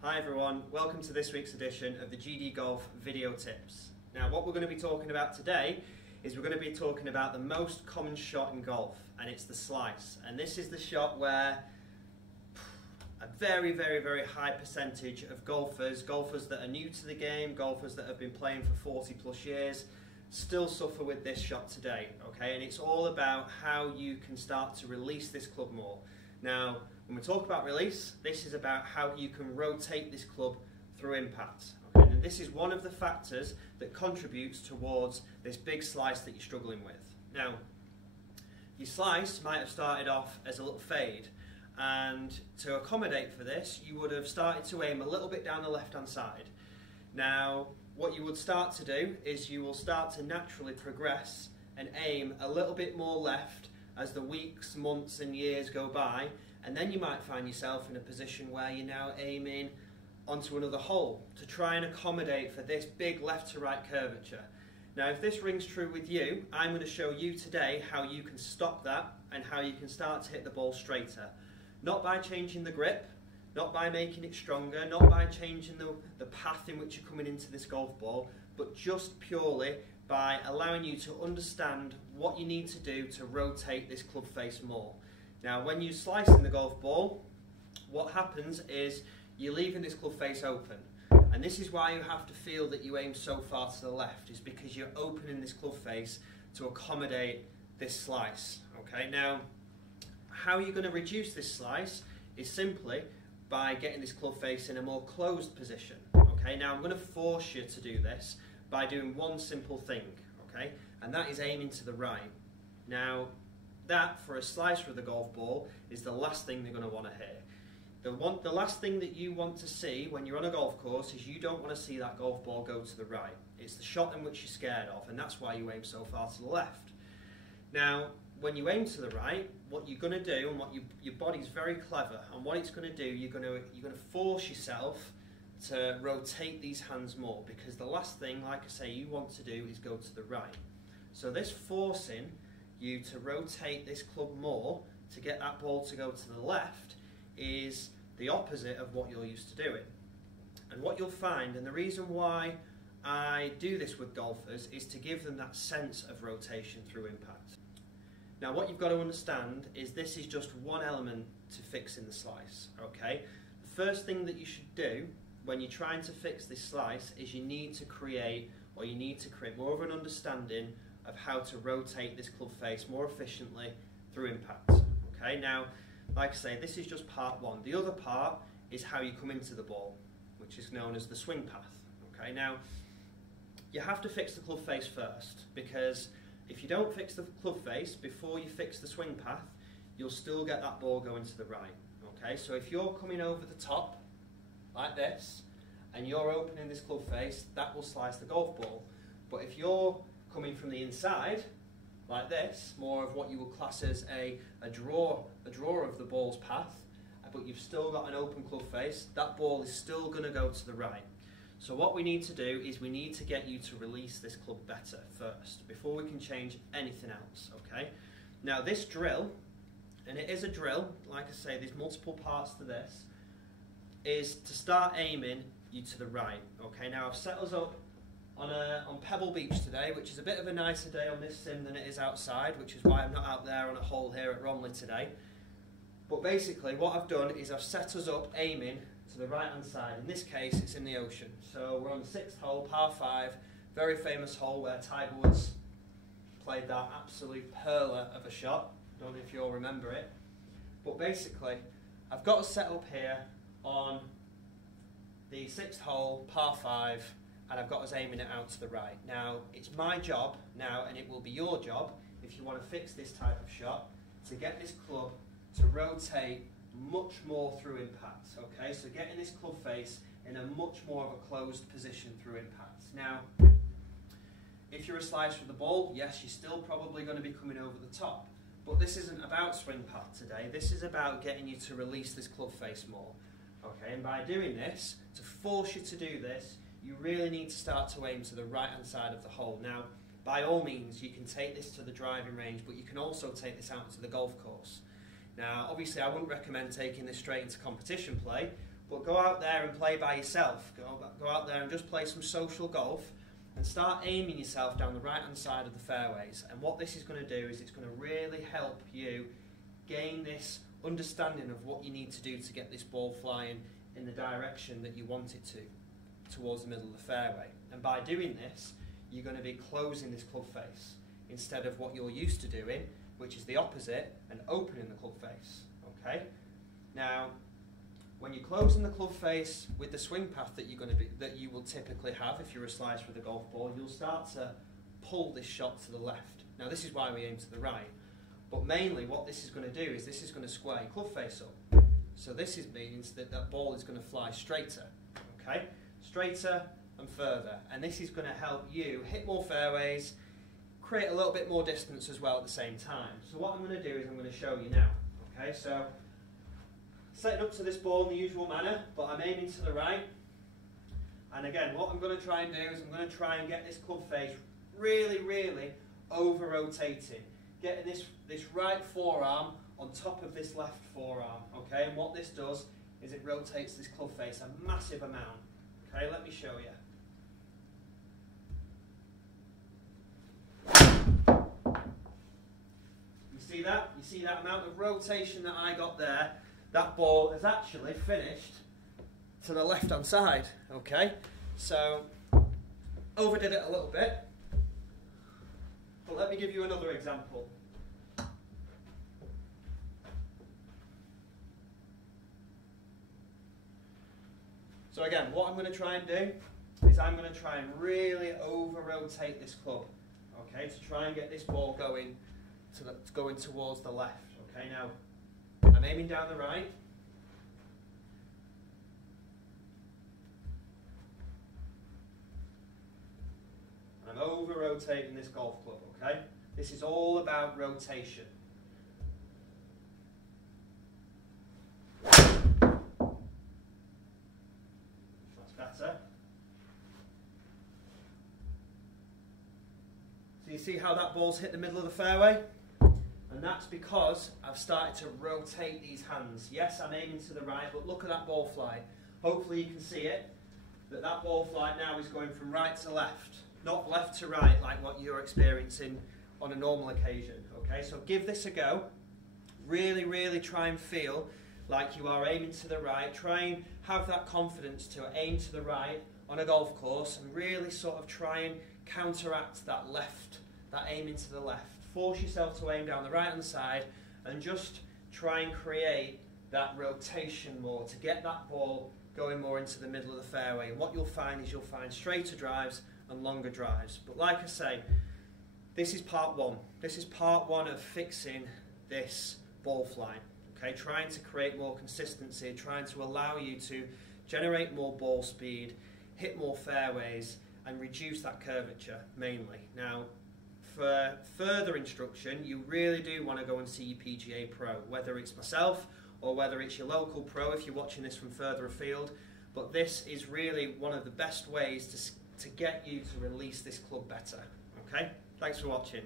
Hi everyone, welcome to this week's edition of the GD Golf Video Tips. Now what we're going to be talking about today is we're going to be talking about the most common shot in golf, and it's the slice. And this is the shot where a very high percentage of golfers that are new to the game, golfers that have been playing for 40 plus years, still suffer with this shot today, okay? And it's all about how you can start to release this club more. Now, when we talk about release, this is about how you can rotate this club through impact. Okay? And this is one of the factors that contributes towards this big slice that you're struggling with. Now, your slice might have started off as a little fade, and to accommodate for this, you would have started to aim a little bit down the left-hand side. Now, what you would start to do is you will start to naturally progress and aim a little bit more left as the weeks, months and years go by, and then you might find yourself in a position where you're now aiming onto another hole to try and accommodate for this big left to right curvature. Now if this rings true with you, I'm going to show you today how you can stop that and how you can start to hit the ball straighter. Not by changing the grip, not by making it stronger, not by changing the path in which you're coming into this golf ball, but just purely by allowing you to understand what you need to do to rotate this club face more. Now when you're slicing the golf ball, what happens is you're leaving this club face open. And this is why you have to feel that you aim so far to the left, is because you're opening this club face to accommodate this slice. Okay, now how you're going to reduce this slice is simply by getting this club face in a more closed position. Okay, now I'm going to force you to do this by doing one simple thing, okay, and that is aiming to the right. Now that, for a slicer of the golf ball, is the last thing they're going to want to hear. The last thing that you want to see when you're on a golf course is you don't want to see that golf ball go to the right. It's the shot in which you're scared of, and that's why you aim so far to the left. Now when you aim to the right, what you're going to do, and what your body's very clever, and what it's going to do, you're going to force yourself to rotate these hands more, because the last thing, like I say, you want to do is go to the right. So this forcing you to rotate this club more to get that ball to go to the left is the opposite of what you're used to doing. And what you'll find, and the reason why I do this with golfers, is to give them that sense of rotation through impact. Now what you've got to understand is this is just one element to fixing the slice, okay? The first thing that you should do when you're trying to fix this slice is you need to create more of an understanding of how to rotate this club face more efficiently through impact. Okay, now like I say, this is just part one. The other part is how you come into the ball, which is known as the swing path. Okay, now you have to fix the club face first, because if you don't fix the club face before you fix the swing path, you'll still get that ball going to the right. Okay, so if you're coming over the top like this, and you're opening this club face, that will slice the golf ball. But if you're coming from the inside, like this, more of what you would class as a draw of the ball's path, but you've still got an open club face, that ball is still going to go to the right. So what we need to do is we need to get you to release this club better first, before we can change anything else, okay? Now this drill, and it is a drill, like I say, there's multiple parts to this, is to start aiming you to the right. Okay, now I've set us up on Pebble Beach today, which is a bit of a nicer day on this sim than it is outside, which is why I'm not out there on a hole here at Romley today. But basically what I've done is I've set us up aiming to the right hand side. In this case it's in the ocean. So we're on the 6th hole, par 5, very famous hole where Tiger Woods played that absolute perler of a shot. Don't know if you'll remember it. But basically I've got us set up here on the 6th hole, par 5, and I've got us aiming it out to the right. Now, it's my job now, and it will be your job, if you want to fix this type of shot, to get this club to rotate much more through impact, okay? So getting this club face in a much more of a closed position through impact. Now, if you're a slicer with the ball, yes, you're still probably going to be coming over the top, but this isn't about swing path today. This is about getting you to release this club face more. Okay, and by doing this, to force you to do this, you really need to start to aim to the right hand side of the hole. Now, by all means, you can take this to the driving range, but you can also take this out to the golf course. Now, obviously, I wouldn't recommend taking this straight into competition play, but go out there and play by yourself. Go out there and just play some social golf and start aiming yourself down the right hand side of the fairways. And what this is going to do is it's going to really help you gain this understanding of what you need to do to get this ball flying in the direction that you want it to, towards the middle of the fairway. And by doing this, you're going to be closing this club face instead of what you're used to doing, which is the opposite, and opening the club face. Okay? Now, when you're closing the club face with the swing path that you will typically have if you're a slicer with a golf ball, you'll start to pull this shot to the left. Now, this is why we aim to the right. But mainly what this is going to do is this is going to square your club face up. So this means that that ball is going to fly straighter. Okay? Straighter and further. And this is going to help you hit more fairways, create a little bit more distance as well at the same time. So what I'm going to do is I'm going to show you now. Okay, so setting up to this ball in the usual manner, but I'm aiming to the right. And again, what I'm going to try and do is I'm going to try and get this club face really, really over-rotating. Getting this right forearm on top of this left forearm. Okay, and what this does is it rotates this club face a massive amount. Okay, let me show you. You see that? You see that amount of rotation that I got there? That ball has actually finished to the left-hand side. Okay, so overdid it a little bit. But let me give you another example. So again, what I'm going to try and do is I'm going to try and really over-rotate this club, okay, to try and get this ball going towards the left. Okay, now I'm aiming down the right. I'm over-rotating this golf club, okay? This is all about rotation. That's better. So you see how that ball's hit the middle of the fairway? And that's because I've started to rotate these hands. Yes, I'm aiming to the right, but look at that ball flight. Hopefully you can see it, that ball flight now is going from right to left, not left to right like what you're experiencing on a normal occasion. Okay, so give this a go. Really, really try and feel like you are aiming to the right. Try and have that confidence to aim to the right on a golf course and really sort of try and counteract that left, that aiming to the left. Force yourself to aim down the right hand side and just try and create that rotation more to get that ball going more into the middle of the fairway. And what you'll find is you'll find straighter drives and longer drives. But like I say, this is part one. This is part one of fixing this ball flight. Okay, trying to create more consistency, trying to allow you to generate more ball speed, hit more fairways, and reduce that curvature mainly. Now, for further instruction, you really do want to go and see your PGA Pro, whether it's myself or whether it's your local pro if you're watching this from further afield. But this is really one of the best ways to get you to release this club better. Okay, thanks for watching.